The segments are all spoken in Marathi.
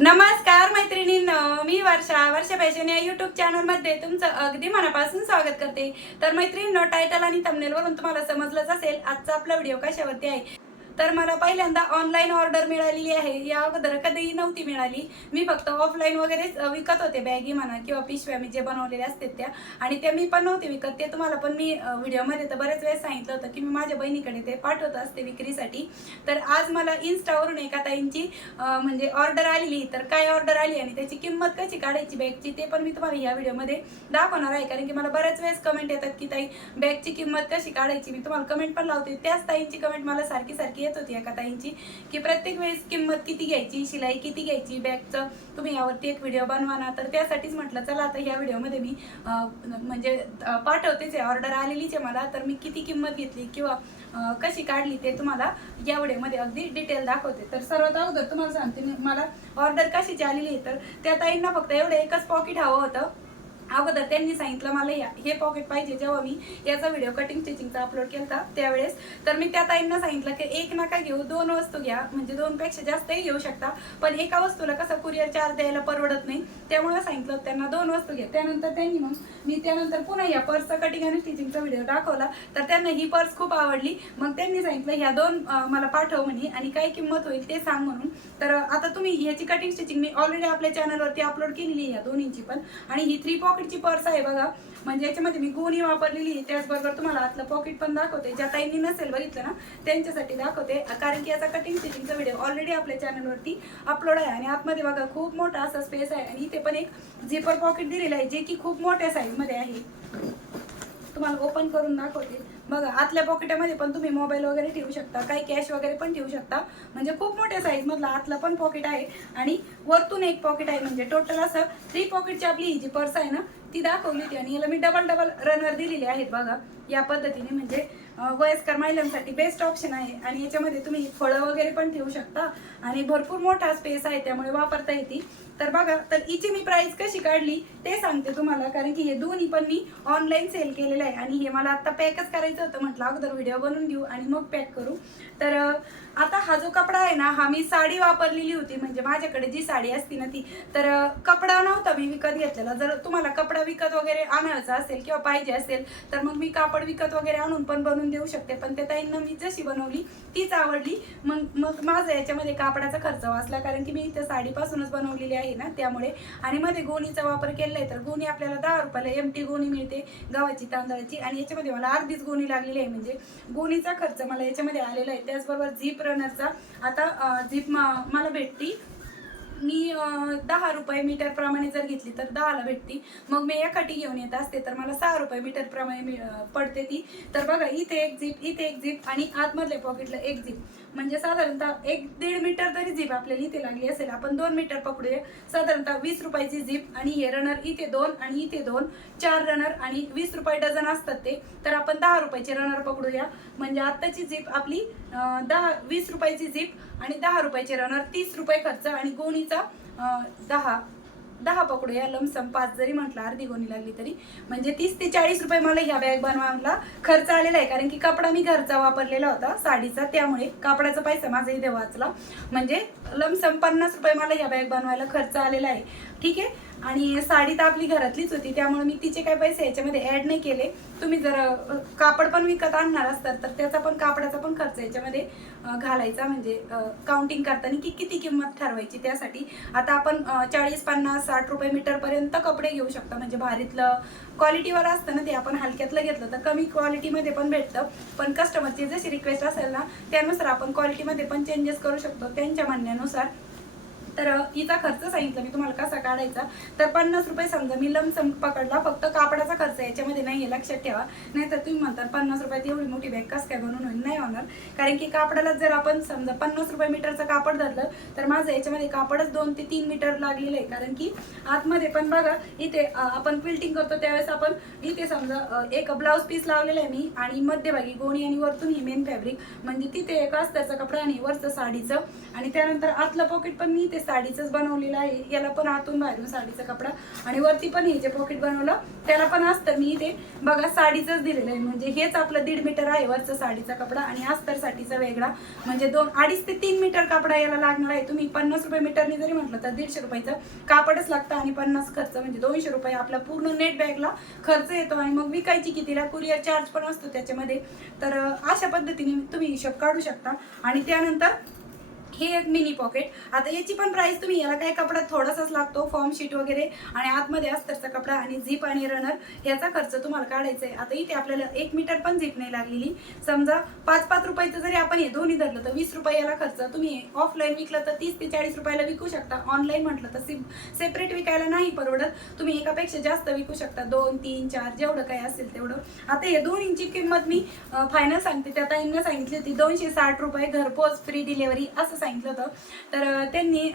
नमस्कार मैत्रिणींनो मी वर्षा वर्षा फॅशन या युट्यूब चॅनलमध्ये तुमचं अगदी मनापासून स्वागत करते. तर मैत्रिणींनो टायटल आणि तमनेलवरून वरून तुम्हाला समजलंच असेल आजचा आपला व्हिडिओ कशावरती आहे? तर मला पहिल्यांदा ऑनलाईन ऑर्डर मिळालेली आहे. या अगोदर कधीही नव्हती मिळाली. मी फक्त ऑफलाईन वगैरेच विकत होते बॅगी म्हणा किंवा पिशव्या मी जे बनवलेल्या असतात त्या. आणि त्या मी पण नव्हते विकत. ते तुम्हाला पण मी व्हिडिओमध्ये तर बऱ्याच वेळेस सांगितलं होतं की मी माझ्या बहिणीकडे ते पाठवत असते विक्रीसाठी. तर आज मला इन्स्टावरून एका ताईंची म्हणजे ऑर्डर आलेली. तर काय ऑर्डर आली आणि त्याची किंमत कशी काढायची बॅगची ते पण मी तुम्हाला या व्हिडिओमध्ये दाखवणार आहे. कारण की मला बऱ्याच वेळेस कमेंट येतात की ताई बॅगची किंमत कशी काढायची? मी तुम्हाला कमेंट पण लावते. त्याच ताईंची कमेंट मला सारखी सारखी येत होती एका ताईंची की प्रत्येक वेळेस किंमत किती घ्यायची शिलाई किती घ्यायची बॅगचं तुम्ही यावरती एक व्हिडिओ बनवा ना. तर त्यासाठीच म्हटलं चला आता ह्या व्हिडिओमध्ये मी म्हणजे पाठवते पाठवतेच आहे. ऑर्डर आलेलीच आहे मला. तर मी किती किंमत घेतली किंवा कशी काढली ते तुम्हाला या व्हिडिओमध्ये अगदी डिटेल दाखवते. तर सर्वात अगोदर तुम्हाला सांगते मला ऑर्डर कशीची आलेली आहे तर त्या ताईंना फक्त एवढं एकच पॉकेट हवं होतं. अगोदर त्यांनी सांगितलं मला या- हे पॉकेट पाहिजे जेव्हा मी याचा व्हिडिओ कटिंग स्टिचिंगचा अपलोड केला त्यावेळेस. तर मी त्या ताईंना सांगितलं की एक नका घेऊ दोन वस्तू घ्या म्हणजे दोन पेक्षा जास्तही घेऊ शकता पण एका वस्तूला कसं कुरिअर चार्ज द्यायला परवडत नाही. त्यामुळे सांगितलं त्यांना दोन वस्तू घ्या. त्यानंतर त्यांनी मग मी त्यानंतर पुन्हा या पर्सचा कटिंग आणि स्टिचिंगचा व्हिडिओ दाखवला. तर त्यांना ही पर्स खूप आवडली. मग त्यांनी सांगितलं ह्या दोन मला पाठव म्हणे आणि काय किंमत होईल ते सांग म्हणून. तर आता तुम्ही ह्याची कटिंग स्टिचिंग मी ऑलरेडी आपल्या चॅनलवरती अपलोड केलेली आहे या दोन्हीची पण. आणि ही थ्री पॉकेट पॉकेटची पर्स आहे बघा. म्हणजे याच्यामध्ये मी गोणी वापरलेली आहे. त्याचबरोबर तुम्हाला आतलं पॉकेट पण दाखवते. ज्या ताईंनी नसेल बघितलं ना त्यांच्यासाठी दाखवते. कारण की याचा कटिंग स्टिचिंगचा व्हिडिओ ऑलरेडी आपल्या चॅनलवरती अपलोड आहे. आणि आतमध्ये बघा खूप मोठा असा स्पेस आहे. आणि इथे पण एक झिपर पॉकेट दिलेलं आहे जे की खूप मोठ्या साईजमध्ये आहे. तुम्हाला ओपन करून दाखवते. बघा आतल्या पॉकेटमध्ये पण तुम्ही मोबाईल वगैरे ठेवू शकता काही कॅश वगैरे पण ठेवू शकता. म्हणजे खूप मोठ्या साईजमधला आतलं पण पॉकेट आहे आणि वरतून एक पॉकेट आहे. म्हणजे टोटल असं थ्री पॉकेटची आपली ही जी पर्स आहे ना ती दाखवली होती आणि याला मी डबल डबल रनर दिलेले आहेत बघा. या पद्धतीने म्हणजे वयस्कर महिलांसाठी बेस्ट ऑप्शन आहे. आणि याच्यामध्ये तुम्ही फळं वगैरे पण ठेवू शकता. आणि भरपूर मोठा स्पेस आहे त्यामुळे वापरता येते तर बघा तर हिची मी प्राइस कशी काढली ते सांगते तुम्हाला. कारण की हे दोन्ही पण मी ऑनलाईन सेल केलेलं आहे. आणि हे मला आता पॅकच करायचं होतं म्हटलं अगोदर व्हिडिओ बनवून घेऊ आणि मग पॅक करू. तर आता हा जो कपडा आहे ना हा मी साडी वापरलेली होती. म्हणजे माझ्याकडे जी साडी असती ना ती. तर कपडा नव्हता मी विकत घेतलेला. जर तुम्हाला कपडा विकत वगैरे आणायचं असेल किंवा पाहिजे असेल तर मग मी कापड विकत वगैरे आणून पण बनवून देऊ शकते. पण त्या ताईंना मी जशी बनवली तीच आवडली. मग मग माझा याच्यामध्ये कापडाचा खर्च वाचला कारण की मी इथं साडीपासूनच बनवलेली आहे ना त्यामुळे. आणि मध्ये गोणीचा वापर केलाय तर गोणी आपल्याला दहा रुपयाला एम टी गोणी मिळते गव्हाची तांदळाची. आणि याच्यामध्ये मला अर्धीच गोणी लागलेली आहे म्हणजे गोणीचा खर्च मला याच्यामध्ये आलेला आहे. त्याचबरोबर झीप रनरचा. आता झीप मला भेटती. मी दहा रुपये मीटर प्रमाणे जर घेतली तर दहाला भेटती. मग मी एकाठी घेऊन येत असते तर मला सहा रुपये मीटर प्रमाणे पडते ती. तर बघा इथे एक झिप इथे एक झिप आणि आतमधल्या पॉकेटला एक झिप म्हणजे साधारणतः एक दीड मीटर तरी झीप आपल्याला इथे लागली असेल. आपण दोन मीटर पकडूया. साधारणतः वीस रुपयाची झीप आणि हे रनर इथे दोन आणि इथे दोन चार रनर आणि वीस रुपये डझन असतात ते. तर आपण दहा रुपयाचे रनर पकडूया. म्हणजे आत्ताची झीप आपली दहा वीस रुपयाची झीप आणि दहा रुपयाचे रनर तीस रुपये खर्च आणि गोणीचा दहा. दहा पकडूया लमसम पाच जरी म्हटलं अर्धी गोणी लागली तरी. म्हणजे तीस ते चाळीस रुपये मला ह्या बॅग बनवायला खर्च आलेला आहे. कारण की कपडा मी घरचा वापरलेला होता साडीचा. त्यामुळे कापडाचा पैसा माझा इथे वाचला म्हणजे लमसम पन्नास रुपये मला ह्या बॅग बनवायला खर्च आलेला आहे. ठीक आहे? आणि साडी तर आपली घरातलीच होती त्यामुळे मी तिचे काय पैसे याच्यामध्ये ऍड नाही केले. तुम्ही जर कापड पण विकत आणणार असतात तर त्याचा पण कापडाचा पण खर्च याच्यामध्ये घालायचा. म्हणजे काउंटिंग करताना की किती किंमत ठरवायची त्यासाठी. आता आपण चाळीस पन्नास साठ रुपये मीटरपर्यंत कपडे घेऊ शकता. म्हणजे भारीतलं क्वालिटीवर असतं ना ते आपण हलक्यातलं घेतलं तर कमी क्वालिटीमध्ये पण भेटतं. पण कस्टमरची जशी रिक्वेस्ट असेल ना त्यानुसार आपण क्वालिटीमध्ये पण चेंजेस करू शकतो. त्यांच्या म्हणण्यानुसार तर हिचा खर्च सांगितलं. मी तुम्हाला कसा काढायचा? तर पन्नास रुपये समजा मी लमसम पकडला. फक्त कापडाचा खर्च याच्यामध्ये नाही आहे लक्षात ठेवा. नाहीतर तुम्ही म्हणतात पन्नास रुपयात एवढी मोठी बॅग कसं काय बनवून होईल? नाही होणार. कारण की कापडाला जर आपण समजा पन्नास रुपये मीटरचं कापड धरलं तर माझं याच्यामध्ये कापडच दोन ते तीन मीटर लागलेलं आहे. कारण की आतमध्ये पण बघा इथे आपण क्विल्टिंग करतो त्यावेळेस आपण इथे समजा एक ब्लाऊज पीस लावलेला आहे मी आणि मध्यभागी गोणी आणि वरतून ही मेन फॅब्रिक म्हणजे तिथे एक अस्तरचा कपडा आणि वरचं साडीचं. आणि त्यानंतर आतलं पॉकेट पण मी ते साडीचंच बनवलेलं आहे. याला पण आतून बाहेरून साडीचा कपडा आणि वरती पण हे जे पॉकेट बनवलं त्याला पण असतं मी ते बघा साडीचंच दिलेलं आहे. म्हणजे हेच आपलं दीड मीटर आहे वरचं साडीचा कपडा आणि अस्तरसाठीचा वेगळा. म्हणजे दोन अडीच ते तीन मीटर कपडा याला लागणार आहे. तुम्ही पन्नास रुपये मीटरने जरी म्हटलं तर दीडशे रुपयाचं कापडच लागतं आणि पन्नास खर्च म्हणजे दोनशे रुपये आपला पूर्ण नेट बॅगला खर्च येतो आणि मग विकायची कितीला? कुरिअर चार्ज पण असतो त्याच्यामध्ये. तर अशा पद्धतीने तुम्ही हिशोब काढू शकता. आणि त्यानंतर हे एक मिनी पॉकेट आता याची पण प्राइस तुम्ही याला काय कपडा थोडासाच लागतो फॉर्म शीट वगैरे. आणि आतमध्ये अस्तरचा कपडा आणि झीप आणि रनर याचा खर्च तुम्हाला काढायचा आहे. आता इथे आपल्याला एक मीटर पण झीप नाही लागलेली. समजा पाच पाच रुपयाचं जरी आपण हे दोन्ही धरलं तर वीस रुपये याला खर्च. तुम्ही ऑफलाईन विकलं तर तीस ते चाळीस रुपयाला विकू शकता. ऑनलाईन म्हटलं तर सेपरेट विकायला नाही परवडत. तुम्ही एकापेक्षा जास्त विकू शकता. दोन तीन चार जेवढं काय असेल तेवढं. आता हे दोन इंची किंमत मी फायनल सांगते. त्या ताईंना सांगितली होती दोनशे साठ रुपये घरपोच फ्री डिलेवरी असं सांगितलं होतं. तर त्यांनी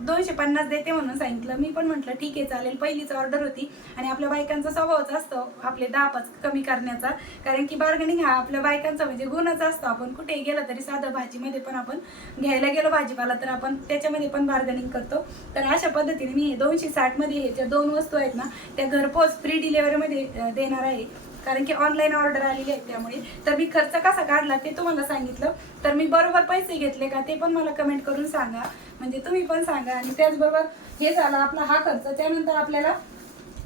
दोनशे पन्नास देते म्हणून सांगितलं. मी पण म्हटलं ठीक आहे चालेल. पहिलीच ऑर्डर होती. आणि आपल्या बायकांचा स्वभावच असतो आपले दहा पाच कमी करण्याचा. कारण की बार्गनिंग हा आपल्या बायकांचा म्हणजे गुणच असतो. आपण कुठेही गेलं तरी साधं भाजीमध्ये पण आपण घ्यायला गेलो भाजीपाला तर आपण त्याच्यामध्ये पण बार्गनिंग करतो. तर अशा पद्धतीने मी हे दोनशे साठमध्ये हे ज्या दोन वस्तू आहेत ना त्या घरपोच फ्री डिलेवरीमध्ये देणार आहे. कारण की ऑनलाईन ऑर्डर आलेली आहे त्यामुळे. तर मी खर्च कसा काढला ते तुम्हाला सांगितलं. तर मी बरोबर पैसे घेतले का ते पण मला कमेंट करून सांगा. म्हणजे तुम्ही पण सांगा. आणि त्याचबरोबर हे झाला आपला हा खर्च. त्यानंतर आपल्याला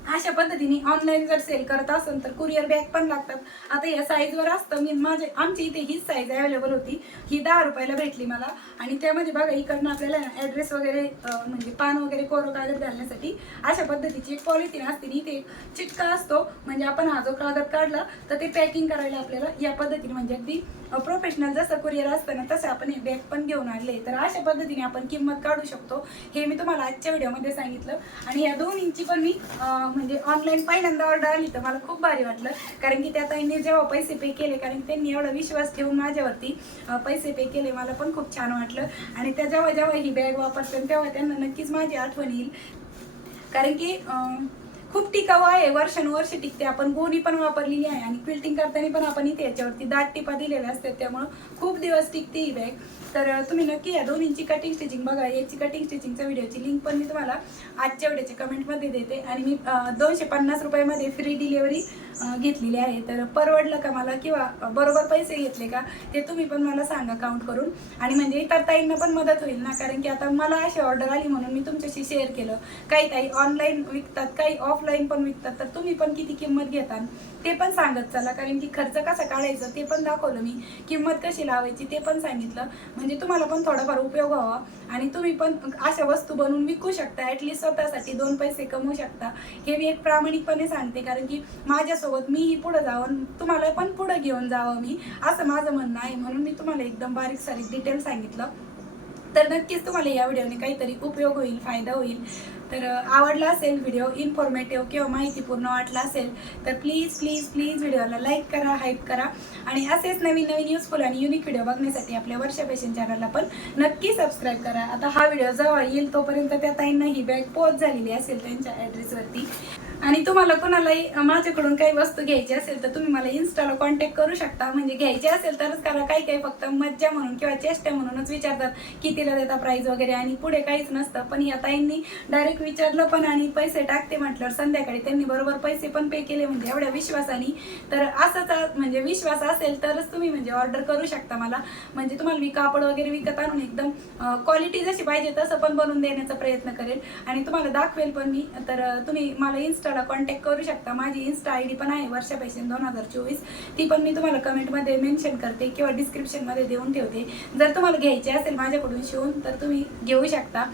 अशा पद्धतीने ऑनलाईन जर सेल करत असेल तर कुरिअर बॅग पण लागतात. आता या साईजवर असतं मी माझे आमची इथे हीच साईज अवेलेबल होती. ही दहा रुपयाला भेटली मला. आणि त्यामध्ये बघा इकडनं आपल्याला ॲड्रेस वगैरे म्हणजे पान वगैरे कोरो कागद घालण्यासाठी अशा पद्धतीची एक पॉलिथिन असते. आणि इथे चिटका असतो. म्हणजे आपण हा जो कागद काढला तर ते पॅकिंग करायला आपल्याला या पद्धतीने म्हणजे अगदी प्रोफेशनल जसं कुरिअर असतं ना तसं आपण हे बॅग पण घेऊन आणले. तर अशा पद्धतीने आपण किंमत काढू शकतो. हे मी तुम्हाला आजच्या व्हिडिओमध्ये सांगितलं. आणि या दोन इंची पण मी म्हणजे ऑनलाईन पहिल्यांदा ऑर्डर आली तर मला खूप भारी वाटलं. कारण की त्या ताईंनी जेव्हा पैसे पे केले कारण की त्यांनी एवढा विश्वास ठेवून माझ्यावरती पैसे पे केले. मला पण खूप छान वाटलं. आणि त्या जेव्हा जेव्हा ही बॅग वापरते तेव्हा त्यांना नक्कीच माझी आठवण येईल. कारण की खूप टिकाऊ आहे. वर्षानुवर्ष टिकते. आपण गोणी पण वापरलेली आहे आणि क्विल्टिंग करताना पण आपण इथे याच्यावरती दाट टिपा दिलेल्या असतात. त्यामुळं खूप दिवस टिकते ही बॅग तर तुम्ही नक्की या दोन्हींची कटिंग स्टिचिंग बघा. याची कटिंग स्टिचिंगच्या व्हिडिओची लिंक पण मी तुम्हाला आजच्या व्हिडिओच्या कमेंटमध्ये देते. आणि मी दोनशे पन्नास रुपयामध्ये फ्री डिलिव्हरी घेतलेली आहे. तर परवडलं का मला किंवा बरोबर पैसे घेतले का ते तुम्ही पण मला सांगा काउंट करून. आणि म्हणजे इतर ताईंना पण मदत होईल ना. कारण की आता मला अशी ऑर्डर आली म्हणून मी तुमच्याशी शेअर केलं. काही ताई ऑनलाईन विकतात काही ऑफ ऑफलाईन पण विकतात. तर तुम्ही पण किती किंमत घेता? ते पण सांगत चला. कारण की खर्च कसा काढायचा ते पण दाखवलं मी. किंमत कशी लावायची ते पण सांगितलं. म्हणजे तुम्हाला पण थोडाफार उपयोग व्हावा. आणि तुम्ही पण अशा वस्तू बनवून विकू शकता. ॲटलिस्ट स्वतःसाठी दोन पैसे कमवू शकता. हे मी एक प्रामाणिकपणे सांगते. कारण की माझ्यासोबत मीही पुढं जावं तुम्हाला पण पुढं घेऊन जावं मी. असं माझं म्हणणं आहे. म्हणून मी तुम्हाला एकदम बारीक सारीक डिटेल सांगितलं. तर नक्कीच तुम्हाला या व्हिडिओने काहीतरी उपयोग होईल फायदा होईल. तर आवडला असेल व्हिडिओ इन्फॉर्मेटिव्ह किंवा माहितीपूर्ण वाटला असेल तर प्लीज प्लीज प्लीज व्हिडिओला लाईक करा हाईप करा. आणि असेच नवीन नवीन युजफुल आणि युनिक व्हिडिओ बघण्यासाठी आपल्या वर्षा फॅशन चॅनलला पण नक्की सबस्क्राईब करा. आता हा व्हिडिओ जेव्हा येईल तोपर्यंत त्या ताईंना ही बॅग पोच झालेली असेल त्यांच्या ॲड्रेसवरती आणि तुम्हाला कोणालाही माझ्याकडून काही वस्तू घ्यायची असेल तर तुम्ही मला इन्स्टाला कॉन्टॅक्ट करू शकता. म्हणजे घ्यायची असेल तरच करा काही काही फक्त मज्जा म्हणून किंवा चेष्टा म्हणूनच विचारतात कितीला देता प्राईज वगैरे आणि पुढे काहीच नसतं. पण या ताईंनी डायरेक्ट विचारलं पण आणि पैसे टाकते म्हटल्यावर संध्याकाळी त्यांनी बरोबर पैसे पण पे केले. म्हणजे एवढ्या विश्वासाने. तर असंच म्हणजे विश्वास असेल तरच तुम्ही म्हणजे ऑर्डर करू शकता मला. म्हणजे तुम्हाला मी कापड वगैरे विकत आणून एकदम क्वालिटी जशी पाहिजे तसं पण बनवून देण्याचा प्रयत्न करेल. आणि तुम्हाला दाखवेल पण मी. तर तुम्ही मला मला कॉन्टॅक्ट करू शकता. माझी इन्स्टा आय डी पण आहे वर्षा पैसे दोन हजार चोवीस. ती पण मी तुम्हाला कमेंटमध्ये मेन्शन करते किंवा डिस्क्रिप्शनमध्ये देऊन ठेवते. जर तुम्हाला घ्यायची असेल माझ्याकडून शिवून तर तुम्ही घेऊ शकता.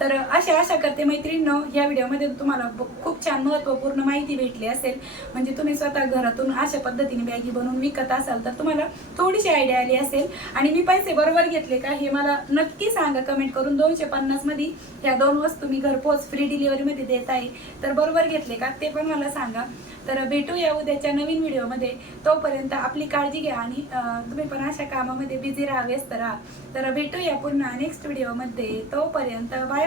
तर अशा आशा करते मैत्रिणींनो या व्हिडिओमध्ये तुम्हाला खूप छान महत्त्वपूर्ण माहिती भेटली असेल. म्हणजे तुम्ही स्वतः घरातून अशा पद्धतीने बॅगी बनवून विकत असाल तर तुम्हाला थोडीशी आयडिया आली असेल. आणि मी पैसे बरोबर घेतले का हे मला नक्की सांगा. कमेंट करून दोनशे पन्नासमध्ये ह्या दोन वस्तू मी घरपोच फ्री डिलिव्हरीमध्ये देत आहे. तर बरोबर घेतले का ते पण मला सांगा. तर भेटूया उद्याच्या नवीन व्हिडिओमध्ये. तोपर्यंत आपली काळजी घ्या आणि तुम्ही पण अशा कामामध्ये बिझी राहा व्यस्त राहा. तर भेटूया पुन्हा नेक्स्ट व्हिडिओमध्ये तोपर्यंत bye